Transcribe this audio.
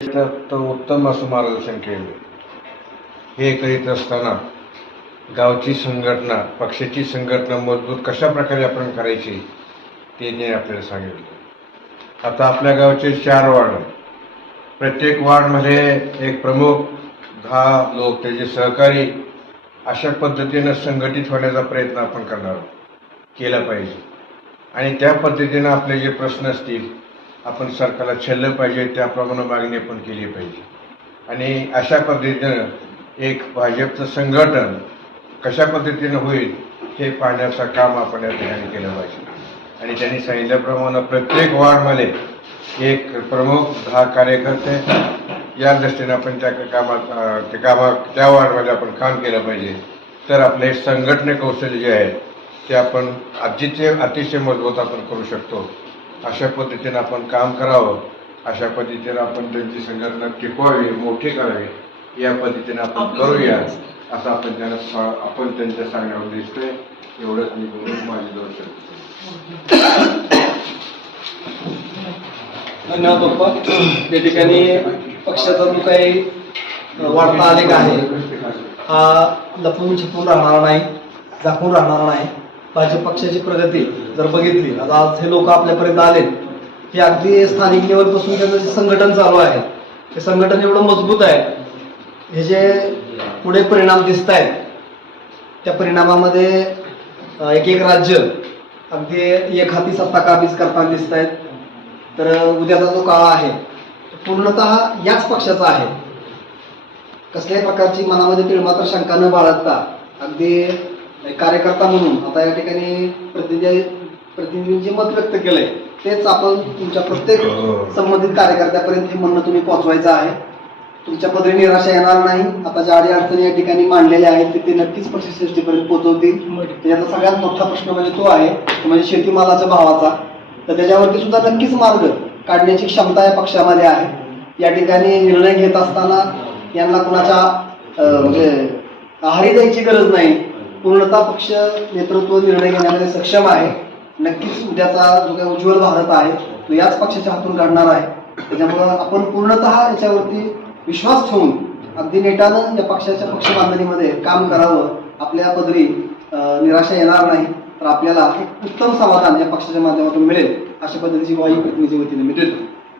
तर उत्तम असं मार्गदर्शन केलं. हे करीत असताना गावची संघटना, पक्षाची संघटना मजबूत कशा प्रकारे आपण करायची ते आपल्याला सांगितलं. आता आपल्या गावचे 4 वार्ड, प्रत्येक वार्डमध्ये एक प्रमुख, 10 लोक, त्याचे सहकारी, अशा पद्धतीनं संघटित होण्याचा प्रयत्न आपण केला पाहिजे. आणि त्या पद्धतीनं आपले जे प्रश्न असतील आपण सरकारला छल्लं पाहिजे, त्याप्रमाणे मागणी पण केली पाहिजे. आणि अशा पद्धतीनं एक भाजपचं संघटन कशा पद्धतीनं होईल हे पाहण्याचं काम आपण या ठिकाणी केलं पाहिजे. आणि त्यांनी सांगितल्याप्रमाणे प्रत्येक वार्डमध्ये एक प्रमुख, 10 कार्यकर्ते, या दृष्टीने आपण त्या वार्डमध्ये आपण काम केलं पाहिजे. तर आपले संघटन कौशल्य जे आहे ते आपण अतिशय मजबूत आपण करू शकतो. अशा पद्धतीने आपण काम करावं, अशा पद्धतीने आपण त्यांची संघटना टिकवावी, मोठी करावी, या पद्धतीने आपण करूया असं आपण त्यांच्या सांगण्यावर दिसतंय. एवढंच मी बोलून माझी 2 शब्द. धन्यवाद बाप्पा. त्या ठिकाणी पक्षाचा जो काही वाढता आलेख आहे हा लपून छपून राहणार नाही, झाकून राहणार नाही. भाजप पक्षाची प्रगती जर बघितली, आज हे लोक आपल्यापर्यंत आले, हे अगदी स्थानिक लेवलपासून त्यांचं जे संघटन चालू आहे ते संघटन एवढं मजबूत आहे. हे जे पुढे परिणाम दिसत आहेत त्या परिणामामध्ये एक राज्य अगदी एक हाती सत्ता काबीज करताना दिसत आहेत. तर उद्याचा जो काळ आहे पूर्णतः याच पक्षाचा आहे. कसल्याही प्रकारची मनामध्ये तिळमात्र शंका न बाळगता अगदी कार्यकर्ता म्हणून आता या ठिकाणी प्रतिनिधींनी जे मत व्यक्त केलंय तेच आपण तुमच्या प्रत्येक संबंधित कार्यकर्त्यापर्यंत हे म्हणणं तुम्ही पोहोचवायचं आहे. तुमच्या पदरी निराशा येणार नाही. आता ज्या अडचणी या ठिकाणी मांडलेल्या आहेत ते नक्कीच पक्षश्रेष्ठीपर्यंत पोहोचवतील. त्याचा सगळ्यात मोठा प्रश्न म्हणजे तो आहे, म्हणजे शेतीमालाच्या भावाचा. तर त्याच्यावरती सुद्धा नक्कीच मार्ग काढण्याची क्षमता या पक्षामध्ये आहे. या ठिकाणी निर्णय घेत असताना यांना कुणाच्या म्हणजे आहारी द्यायची गरज नाही. पूर्णतः पक्ष नेतृत्व निर्णय घेण्यामध्ये सक्षम आहे. नक्कीच उद्याचा जो काही उज्ज्वल भारत आहे तो याच पक्षाच्या हातून घडणार आहे. त्याच्यामुळं आपण पूर्णतः याच्यावरती विश्वास ठेवून अगदी नेटानं या पक्षाच्या पक्ष बांधणीमध्ये काम करावं. आपल्या पदरी निराशा येणार नाही, तर आपल्याला एक उत्तम समाधान या पक्षाच्या माध्यमातून मिळेल अशा पद्धतीची ग्वाही प्रतिनिधी वतीने मी देतो.